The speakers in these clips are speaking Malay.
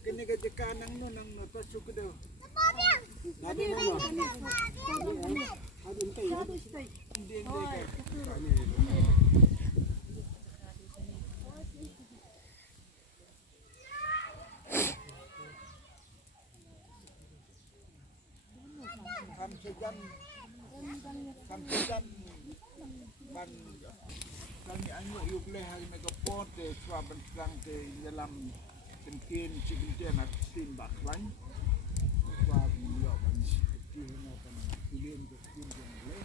Kani ka jaka nang no nang to suku do. Nadi mama. Adun tay. Ding ka. Kani. Samsejan ban kami anu yuk leh hari megaport suaban sedang dalam kentin cikintian atin bakwan suab yo ban kini ban pilih kentin yang leh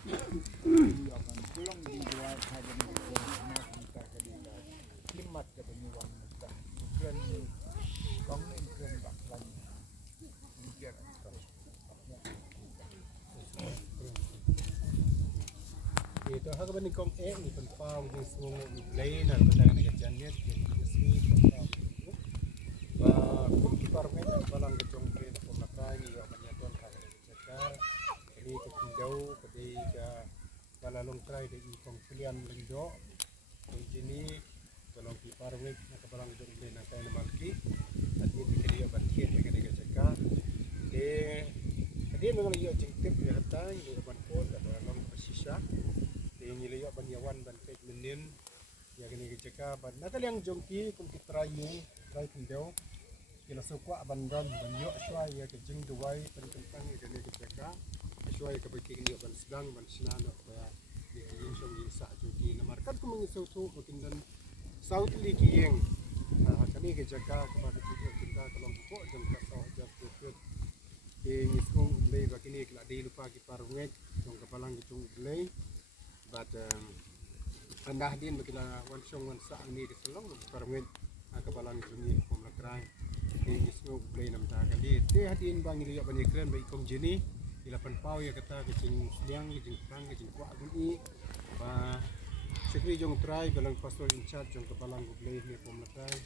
yo ban pulang di dua hari megaport kita kedua klimat ke penyuan kita keren kongin keren bakwan mikir itu hak bani kong ni penpau di semua lain dan pendangan kerjaan ni resmi penpau itu kum kipar mereka balang kecong play pemakai ni yang menyatuan hari kerja ini kepindau ketika balalong try di kong pilihan lendo jenis balang kipar mereka nak balang kecong play nak kaya malki tadi dia bantian dengan kerja dia memang ia jengtip dia kata ini ban pun balang persisa ini lihat banyawan ban pek menin ya kini keceka ban nakal yang jongki kum kitrayu trai pindau kila sukwa ban don ban yo swai ya ke jing duai Pynkyntang ya kini keceka swai ke beki ni ban sedang ban senano ya yin som yin sa jongki namar kan kum ngi sautu makin dan saut li ki yeng kini keceka kepada kita kalau ko jam ka sa jam kut ini skong lei ba kini kila di lupa ki parungek jong kapalang jong lei but rendah din bagi wan song wan sa ni di selong permen kapalang juni pemlakrai ini semua play nam ta kali te hadin bang ni bani keren bai kong jini ilapan pau ya kata kecing siang kecing tang kecing kwa guni ba sekri jong try balang pastor in charge jong kapalang play ni pemlakrai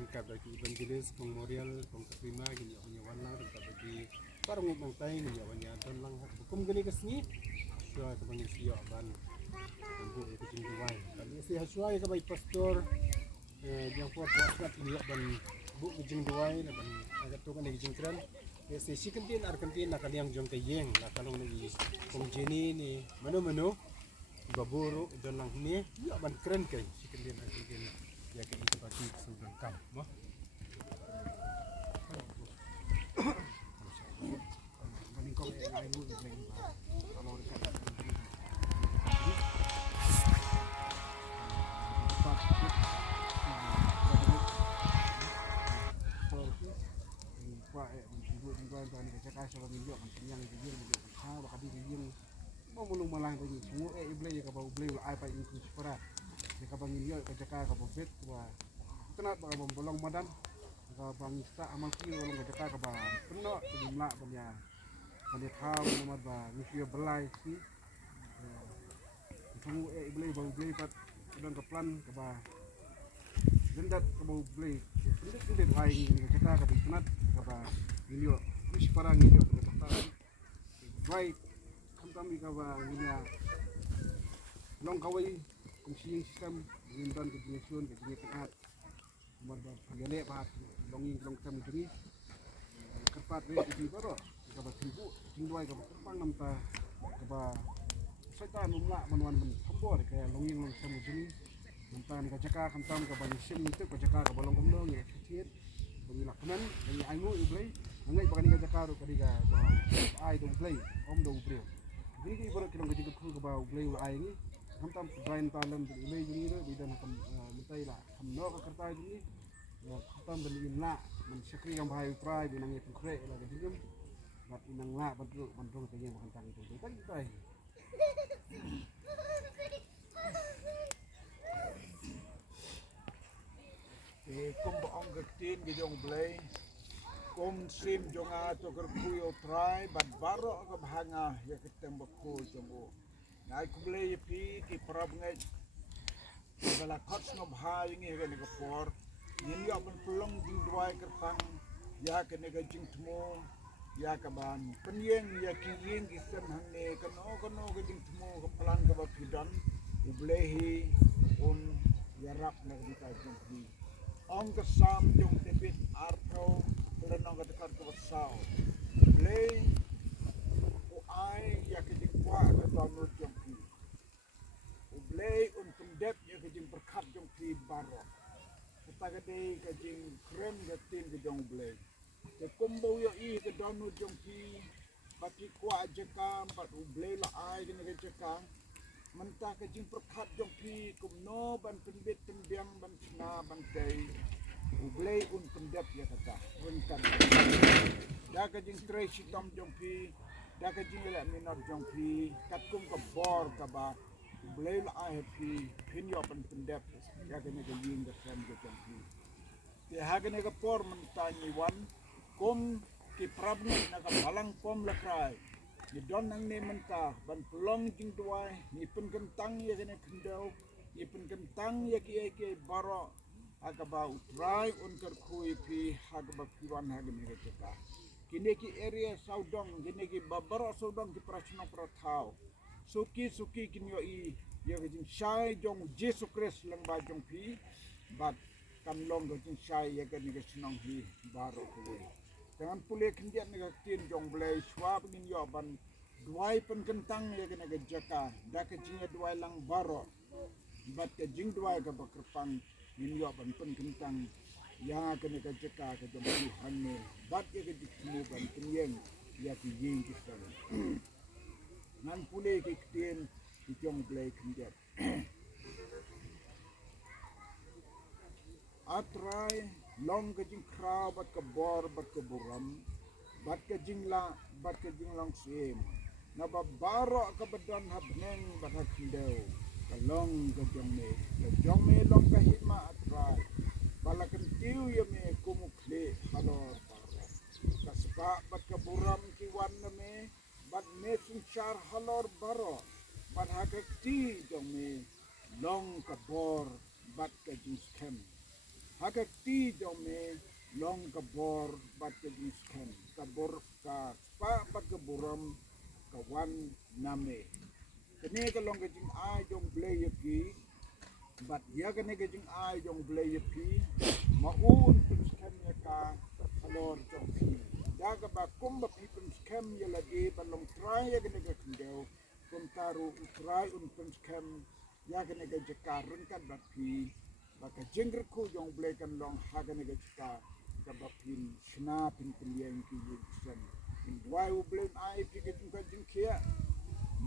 angkat bagi evangelis memorial kong terima gini hanya walang angkat bagi parung mang tai ni ya don lang hukum gini kesni suai ke bangin siok ban bu itu jingduai kali si suai ke bai pastor yang puas ini ban bu jingduai ban agak tu kan di jingkran si sikentin arkentin nak yang jong kayeng lah kalau ni komjeni ni menu baburu dan lang ni ya ban keren kai sikentin arkentin ya ke itu bagi sudah kam mah banding kau yang lain bu kalau dekat JakaShna minyak yang dia minyak kau bakal dia mau mulung malang tadi semua iblay ka bau blay ai pa in kupara ka bangin yo ka jaka ka bobet wa kenat ba bolong madan ka bangista amal ki bolong ka jaka ka ba peno jumla banya banya thau nomad ba nisio belai si semua iblay bau blay pat sedang ka plan ka ba dendat ka bau blay dendat ai ka jaka ka kenat ka ba milio Miss parang iyo katakan right kami kawa niya long kaway kung siyang sistem gindan ke dimension ke jenis at marba pagale pa longing long kami diri kerpat re di baro kawa tibu tingway kawa pang namta kawa setan umla manwan men hambor kaya longing long kami diri namta ni kajaka kantam kawa nisim itu kajaka kawa long kumdong ya kecil pengilakanan dari aimu iblay ngai bagani ka jakaru kadiga ba ai do play om do play jadi ki boro kilong gajik ku ka ba play ai ni hamtam brain talam di play ni ro di dan kam mutai la kam no ka kerta ni hamtam beli la man sekri yang bahai try di nang itu kre la gajik bat inang la bantu ka yang Pynkyntang itu kan tai kum boong gatin gidong play kum sim jonga to kerkuyo try bat baro ka bahanga ya keteng bako jongo nai kuble pi ki prab ngai bala kots no bhai ngi ga ni ko por yin ya ban pulong ding dwai kertang ya kenega jing temo ya kaban penyeng ya kiyeng kisem hangne kano ke jing temo kepalan ke bapidan ublehi yarap na kita jing ong kesam jong tepit arto lenong ke dekat ke besau ubleh ai ya ke jing kwa ke tonu jong ki ubleh pendep ya ke jing berkat jong ki barok Pagade ka jing krem ka tin ka jong blay. Ke kombo yo I ka donu jong ki baki kwa jeka pat ublay la ai ka naga jeka. Menta ka jing perkat jong ki kumno ban penbit tembiang ban sna ban tay. Ublay pendep ya kata. Rentan. Da ka jing tracy tom jong ki. Da ka jing la minor jong ki. Kat kum ka bor ka ba. Ublay la ai happy. Pinyo pendep. Ya kena ke yin ke sem ke jampi. Ke hagene ke por mentani wan kom ki prabni na ka balang kom lekrai. Ni don nang ne menta ban pelong jing tuai ni Pynkyntang ya kena kendau ni Pynkyntang ya ki baro aga ba utrai on ker kui pi haga ba piwan hagene ke ceka. Kini ki area saudong kini ki babaro saudong ki prasno protau. Suki kini yo I ya kajing syai jong Jesu Christ lang ba jong pi bat kan long kajing syai ya kan ni senong hi baro kuwe dengan pule kendiat ni tin jong blai swab ngin yo ban duai Pynkyntang ya kan ga jaka da kajing duai lang baro bat kajing duai ga bakrpang ngin yo ban Pynkyntang ya kan ga jaka ka jong pi hanne bat ya ga dikmu ban kenyeng ya ki ying kisan nan pule ki tin jong blai kendiat atrai long ke jing kra bat ke bor bat ke buram bat ke jing la bat ke jing long sim na ba baro ke badan habneng bat kendeu ke long ke jong me long ke hima atrai bala kentiu ye me kumukle halor baro kasba bat ke buram ki wan me bat me sunchar halor baro bat hakati jong me long ka bor bat ka jing skem hakati jong me long ka bor bat ka jing skem ka bor ka spa bat ka buram ka wan name kene ka long ka jing ai jong blay ki bat ya kene ka jing ai jong blay ki maun pun skem ya ka halor jong pi daga ba kumba pi pun skem ya lagi balong try ya kene ka kendeu kontaru utrai penskem ya kene ga jeka rengkat bapi baka jenggerku jong blekan long hagane ga jeka ka bapin shna pin yang ki yiksen in dwai u blen ai pike ka jengkia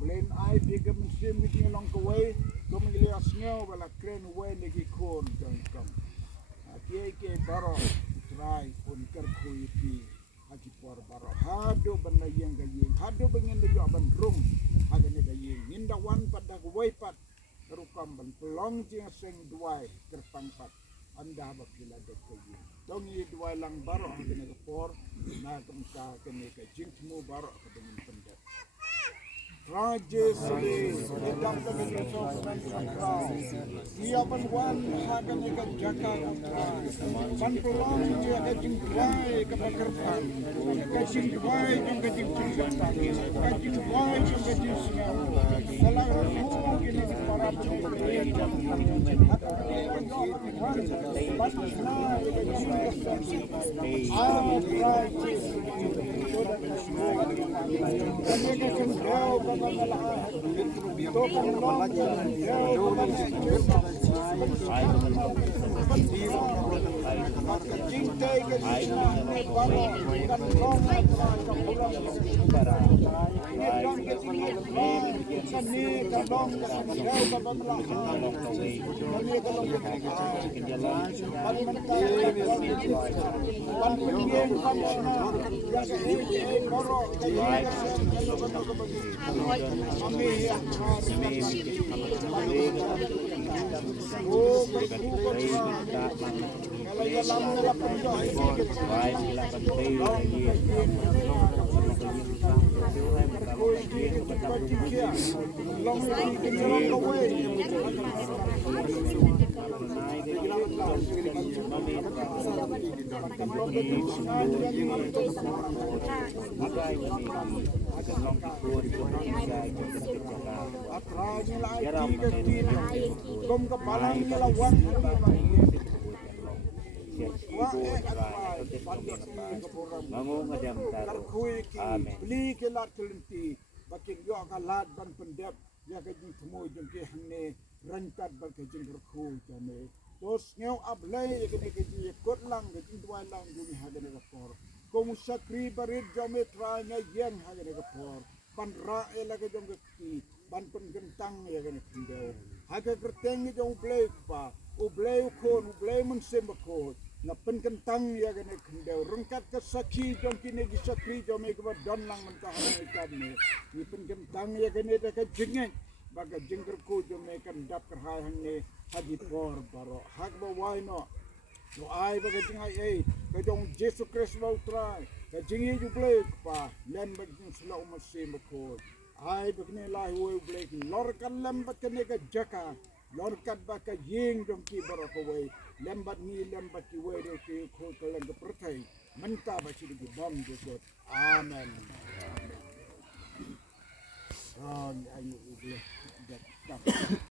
blen ai pike musim ni long ka way kom ile asnyo bala kren way ni ki kon jong kam ke baro utrai un kerku pi haji por baro hado bana yang ga ying hado bengen de yo ban rum hagane ga ying ninda wan pada way pat terukam ban pelong jing seng duai terpangpat anda ba pila de ko ying dong yi duai lang baro hagane ga por na kamka kene ka jing temu baro ka dengan pendet Raja Suli, sedang kebetulan sakral. Dia penwan hagan ikan jaka pan pelong dia kajing duai ke bakerpan, kajing duai yang kajing Pynkyntang, kajing duai yang kajing sengal. Salah semua kini para pemimpin atau beli kelat kelenti bakin yo kalat ban pendep ya ka jing temu jeng ke hangne rangkat ba ka jing berku jame tos ngeu ablai ke ne ke ji kot lang ke jing tuan lang juni ha ne ka por ko musakri barit jame tra nya yen ha ne ka por ban ra ela ke jong ke ti ban Pynkyntang ya ke ne kindeu ha ke kerteng jong blai pa u blai ko u blai mun sembako na Pynkyntang ya ke ne kindeu rangkat ke sakhi jong kine di sakri jome ke don lang mentah ne kan ne ni Pynkyntang ya ke ne ka jingeng baga jengker ko jome kan dap kerhai hangne haji por baro hak ba wai no no ai baga jingai ei ka jong Jesus Christ ba utrai ka jingi ju ble pa len ba jing sla umasim ko ai bagne lai wo ble lor kan lem ba kene ka jaka lor kat ba ka jing jom ki baro ko wei lembat ni lembat ki wei do ki ko ka leng ka pertai menta ba ci di bom de so amen amen ayo uble